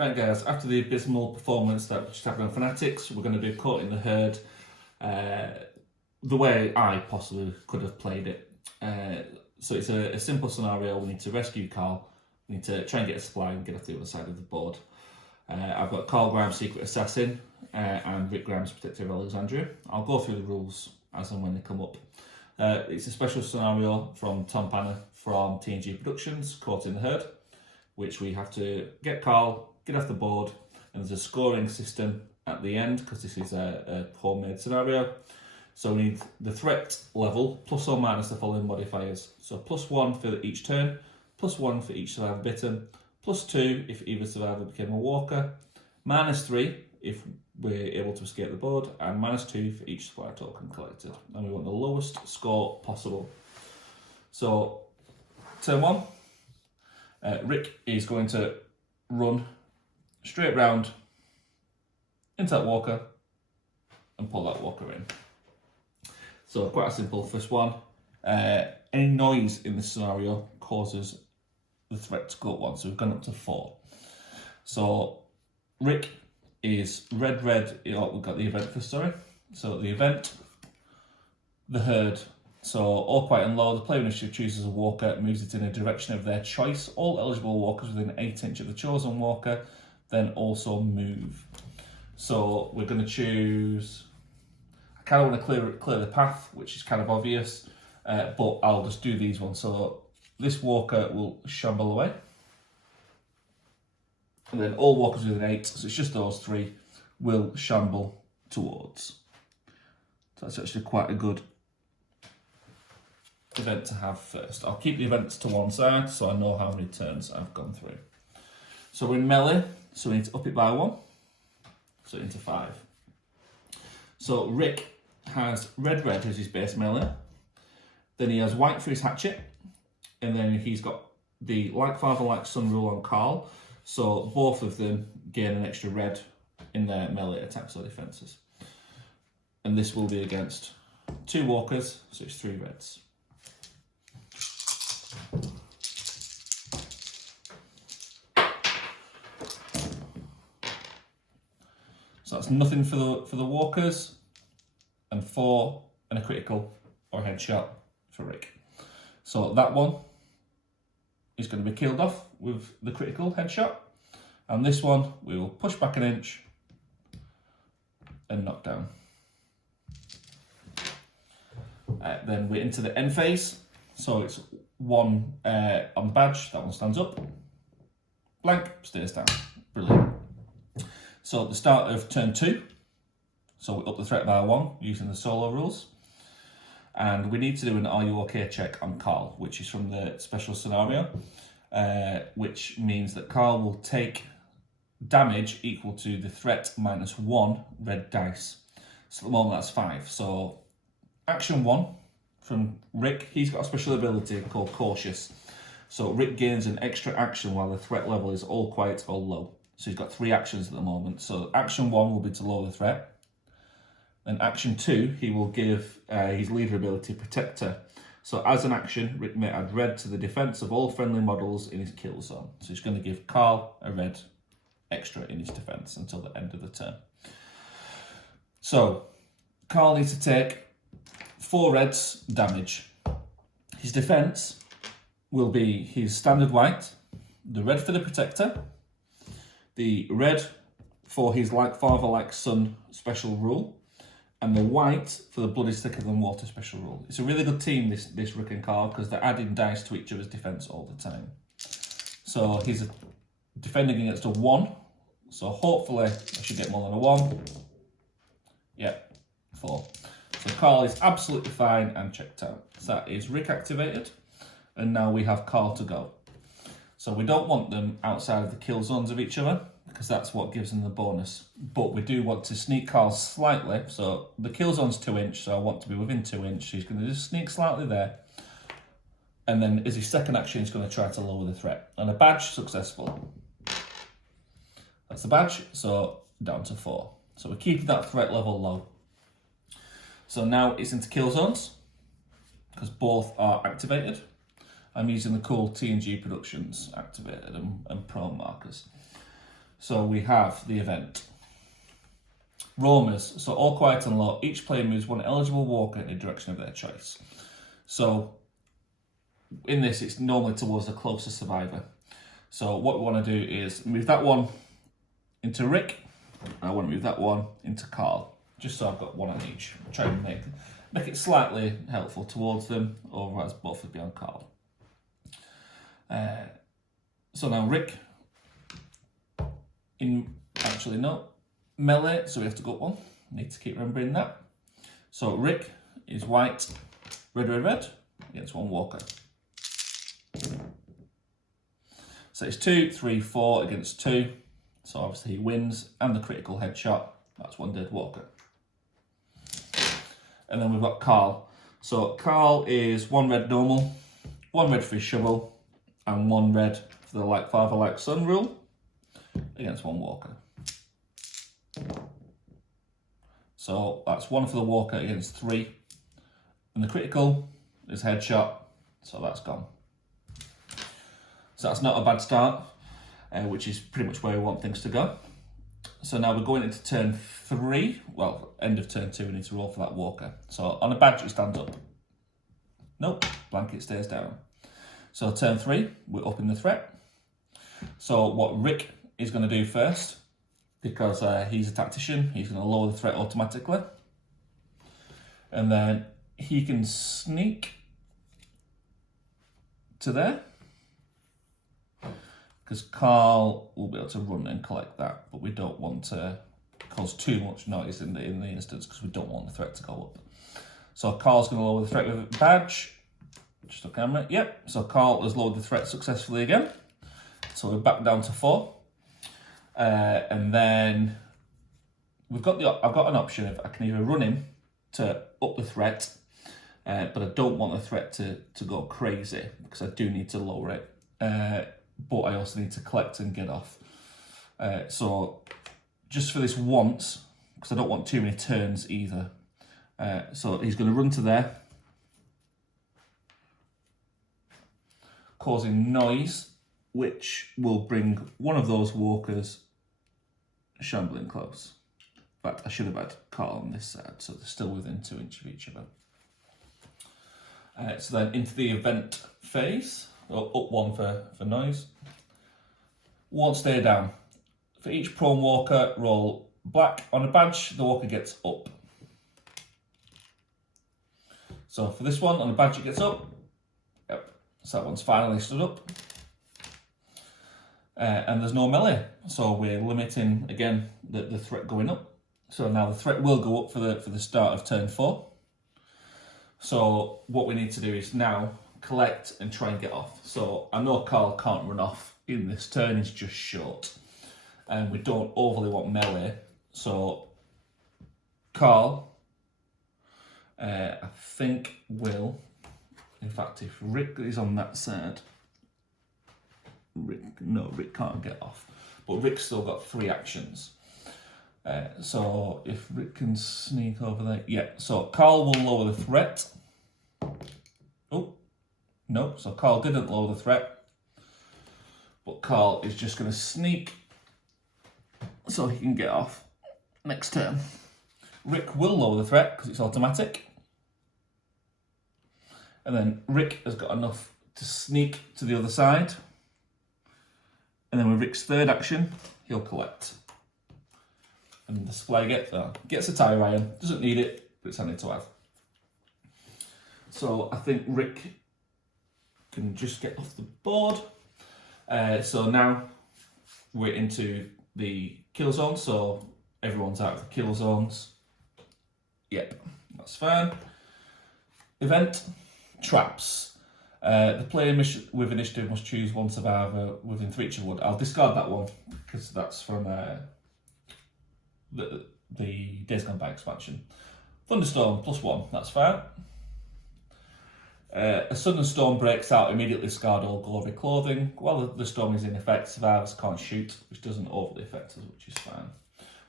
Right guys, after the abysmal performance that just happened on Fanatics, we're going to do Caught in the Herd the way I possibly could have played it. So it's a simple scenario. We need to rescue Carl, we need to try and get a supply and get off the other side of the board. I've got Carl Grimes, Secret Assassin, and Rick Grimes, Protector of Alexandria. I'll go through the rules as and when they come up. It's a special scenario from Tom Panah from TNG Productions, Caught in the Herd, which we have to get Carl, get off the board, and there's a scoring system at the end because this is a homemade scenario. So we need the threat level plus or minus the following modifiers. So +1 for each turn, +1 for each survivor bitten, +2 if either survivor became a walker, -3 if we're able to escape the board, and -2 for each supply token collected. And we want the lowest score possible. So turn 1, Rick is going to run straight round into that walker and pull that walker in. So quite a simple first one. Any noise in this scenario causes the threat to go up 1, so we've gone up to 4. So Rick is red, we've got the event first, sorry. So the event, the herd. So all quiet and low, the player initiative chooses a walker, moves it in a direction of their choice. All eligible walkers within 8 inches of the chosen walker then also move. So we're going to choose, I kind of want to clear the path, which is kind of obvious, but I'll just do these ones. So this walker will shamble away. And then all walkers within 8, so it's just those 3, will shamble towards. So that's actually quite a good event to have first. I'll keep the events to one side so I know how many turns I've gone through. So we're in melee, so we need to up it by 1, so into 5. So Rick has red as his base melee, then he has white for his hatchet, and then he's got the like father like son rule on Carl, so both of them gain an extra red in their melee attacks or defences. And this will be against 2 walkers, so it's 3 reds. So that's nothing for the walkers, and 4 and a critical or headshot for Rick. So that one is going to be killed off with the critical headshot, and this one we will push back an inch and knock down. Then we're into the end phase. So it's 1 on the badge, that one stands up. Blank, stays down. Brilliant. So at the start of turn 2, so we up the threat by 1 using the solo rules. And we need to do an Are You OK check on Carl, which is from the special scenario, which means that Carl will take damage equal to the threat -1 red dice. So at the moment that's 5. So action 1 from Rick, he's got a special ability called Cautious. So Rick gains an extra action while the threat level is all quiet or low. So he's got 3 actions at the moment. So action 1 will be to lower the threat. Then action 2, he will give his leader ability Protector. So as an action, Rick may add red to the defense of all friendly models in his kill zone. So he's going to give Carl a red extra in his defense until the end of the turn. So Carl needs to take 4 reds damage. His defense will be his standard white, the red for the Protector, the red for his like father like son special rule, and the white for the blood is thicker than water special rule. It's a really good team, this Rick and Carl, because they're adding dice to each other's defense all the time. So he's defending against a 1, so hopefully I should get more than a 1. Yep, 4. So Carl is absolutely fine and checked out. So that is Rick activated, and now we have Carl to go. So we don't want them outside of the kill zones of each other, because that's what gives them the bonus. But we do want to sneak Carl slightly. So the kill zone's 2 inch, so I want to be within 2 inch. He's going to just sneak slightly there. And then as his second action, he's going to try to lower the threat. And a badge, successful. That's the badge, so down to 4. So we're keeping that threat level low. So now it's into kill zones, because both are activated. I'm using the cool TNG Productions activated and pro markers. So we have the event. Roamers, so all quiet and low. Each player moves one eligible walker in the direction of their choice. So in this, it's normally towards the closest survivor. So what we want to do is move that one into Rick. I want to move that one into Carl, just so I've got one on each. Try and make it slightly helpful towards them, otherwise both would be on Carl. So now Rick, melee, so we have to go up one. Need to keep remembering that. So Rick is white, red, red, red, against one walker. So it's 2, 3, 4 against 2. So obviously he wins, and the critical headshot, that's one dead walker. And then we've got Carl. So Carl is 1 red normal, 1 red for his shovel, and 1 red for the like father, like son rule against one walker. So that's 1 for the walker against 3. And the critical is headshot, so that's gone. So that's not a bad start, which is pretty much where we want things to go. So now we're going into turn 3. Well, end of turn 2, we need to roll for that walker. So on a badge, it stands up. Nope, blanket stays down. So turn 3, we're upping the threat. So what Rick is going to do first, because he's a tactician, he's going to lower the threat automatically. And then he can sneak to there, because Carl will be able to run and collect that, but we don't want to cause too much noise in the instance, because we don't want the threat to go up. So Carl's going to lower the threat with a badge. Just a camera. Yep. So Carl has lowered the threat successfully again. So we're back down to 4. And then I've got an option of I can either run him to up the threat, but I don't want the threat to go crazy, because I do need to lower it. But I also need to collect and get off. So just for this once, because I don't want too many turns either. So he's going to run to there, causing noise, which will bring one of those walkers shambling close. In fact, I should have had Carl on this side, so they're still within 2 inches of each other. So then into the event phase, or up 1 for noise. Won't stay down. For each prone walker, roll black on a badge, the walker gets up. So for this one, on a badge it gets up. Yep, so that one's finally stood up. And there's no melee, so we're limiting, again, the threat going up. So now the threat will go up for the start of turn 4. So what we need to do is now collect and try and get off. So I know Carl can't run off in this turn, he's just short. And we don't overly want melee. So Carl, I think will, in fact, if Rick is on that side, Rick can't get off. But Rick's still got 3 actions. So if Rick can sneak over there, yeah. So Carl will lower the threat. Oh, no, so Carl didn't lower the threat. But Carl is just going to sneak so he can get off next turn. Rick will lower the threat because it's automatic. And then Rick has got enough to sneak to the other side. And then with Rick's 3rd action, he'll collect. And the supply gets a tire iron, doesn't need it, but it's handy to have. So I think Rick can just get off the board. So now we're into the kill zone, so everyone's out of the kill zones. Yep, that's fine. Event, traps. The player with initiative must choose one survivor within 3 inches of wood. I'll discard that one because that's from the Days Gone By expansion. Thunderstorm +1, that's fine. A sudden storm breaks out, immediately discard all glory clothing. While the storm is in effect, survivors can't shoot, which doesn't overly affect us, which is fine.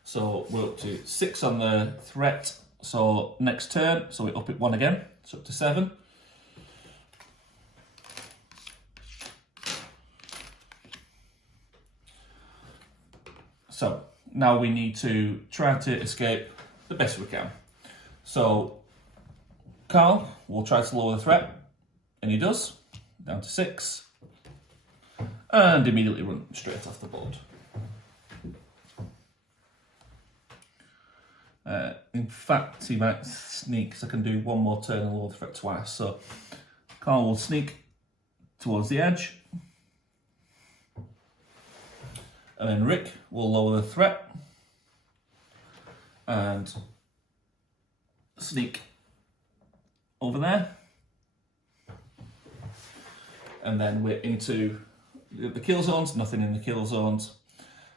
So we're up to 6 on the threat. So next turn, so we up it 1 again, so up to 7. So now we need to try to escape the best we can. So Carl will try to lower the threat, and he does, down to 6, and immediately run straight off the board. In fact, he might sneak, because I can do one more turn and lower the threat twice. So Carl will sneak towards the edge, and then Rick will lower the threat and sneak over there, and then we're into the kill zones. Nothing in the kill zones.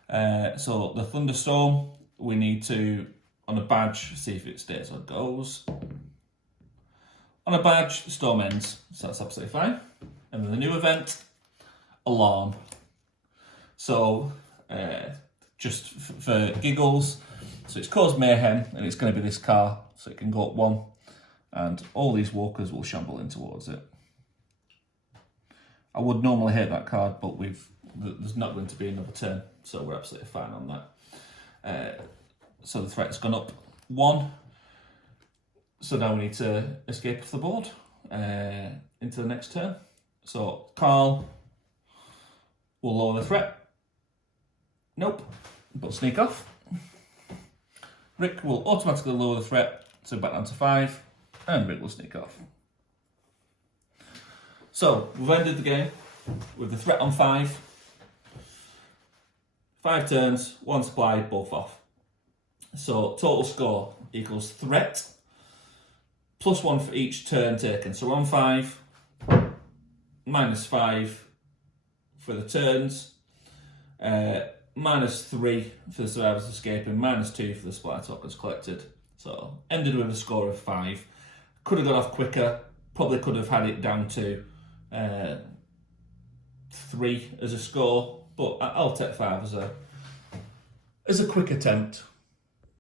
So the thunderstorm, we need to, on a badge, see if it stays or goes. On a badge, the storm ends, so that's absolutely fine. And then the new event, alarm. So just for giggles, so it's caused mayhem, and it's going to be this car, so it can go up 1, and all these walkers will shamble in towards it. I would normally hate that card, but there's not going to be another turn, so we're absolutely fine on that. So the threat's gone up 1. So now we need to escape off the board into the next turn. So Carl will lower the threat. Nope, but sneak off. Rick will automatically lower the threat, so back down to 5, and Rick will sneak off. So we've ended the game with the threat on 5. 5 turns, 1 supply, both off. So total score equals threat plus 1 for each turn taken. So we're on 5, minus 5 for the turns, minus 3 for the survivors escaping, minus 2 for the supply tokens collected. So ended with a score of 5. Could have got off quicker, probably could have had it down to 3 as a score, but I'll take 5 as a quick attempt.